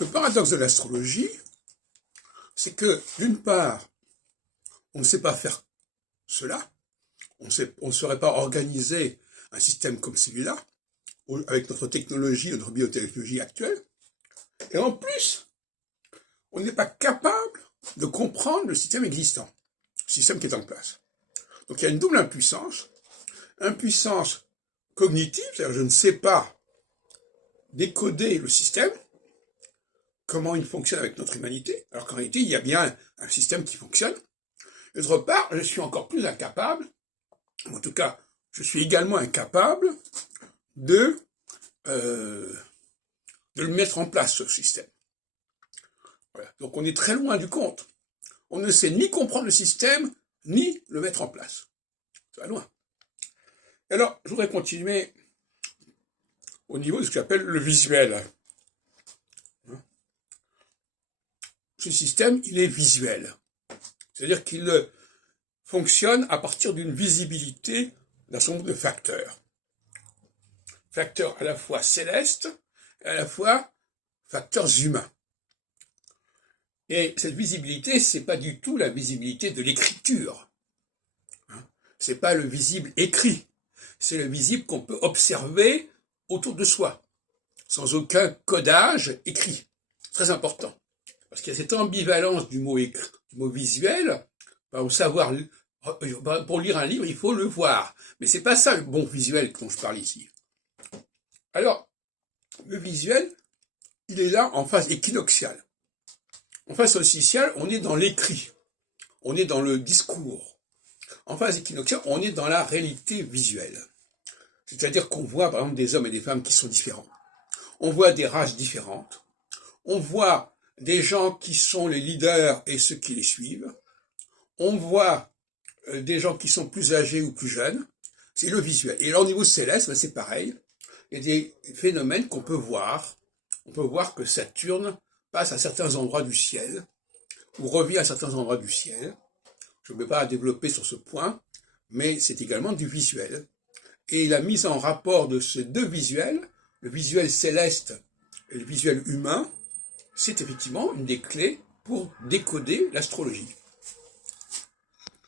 Le paradoxe de l'astrologie, c'est que, d'une part, on ne sait pas faire cela, on ne saurait pas organiser un système comme celui-là, avec notre technologie, notre biotechnologie actuelle, et en plus, on n'est pas capable de comprendre le système existant, le système qui est en place. Donc il y a une double impuissance cognitive, c'est-à-dire je ne sais pas décoder le système, comment il fonctionne avec notre humanité, alors qu'en réalité, il y a bien un système qui fonctionne. Et d'autre part, je suis encore plus incapable, en tout cas, je suis également incapable de le mettre en place, ce système. Voilà. Donc on est très loin du compte. On ne sait ni comprendre le système, ni le mettre en place. Ça va loin. Et alors, je voudrais continuer au niveau de ce que j'appelle le visuel. Ce système, il est visuel. C'est-à-dire qu'il fonctionne à partir d'une visibilité d'un certain nombre de facteurs. Facteurs à la fois célestes et à la fois facteurs humains. Et cette visibilité, c'est pas du tout la visibilité de l'écriture. C'est pas le visible écrit. C'est le visible qu'on peut observer autour de soi, sans aucun codage écrit. Très important. Parce qu'il y a cette ambivalence du mot écrit, du mot visuel. Pour savoir, pour lire un livre, il faut le voir. Mais c'est pas ça le bon visuel dont je parle ici. Alors, le visuel, il est là en phase équinoxiale. En phase solsticiale, on est dans l'écrit. On est dans le discours. En phase équinoxiale, on est dans la réalité visuelle. C'est-à-dire qu'on voit, par exemple, des hommes et des femmes qui sont différents. On voit des races différentes. On voit des gens qui sont les leaders et ceux qui les suivent. On voit des gens qui sont plus âgés ou plus jeunes. C'est le visuel. Et là, au niveau céleste, c'est pareil. Il y a des phénomènes qu'on peut voir. On peut voir que Saturne passe à certains endroits du ciel, ou revient à certains endroits du ciel. Je ne vais pas développer sur ce point, mais c'est également du visuel. Et la mise en rapport de ces deux visuels, le visuel céleste et le visuel humain, c'est effectivement une des clés pour décoder l'astrologie.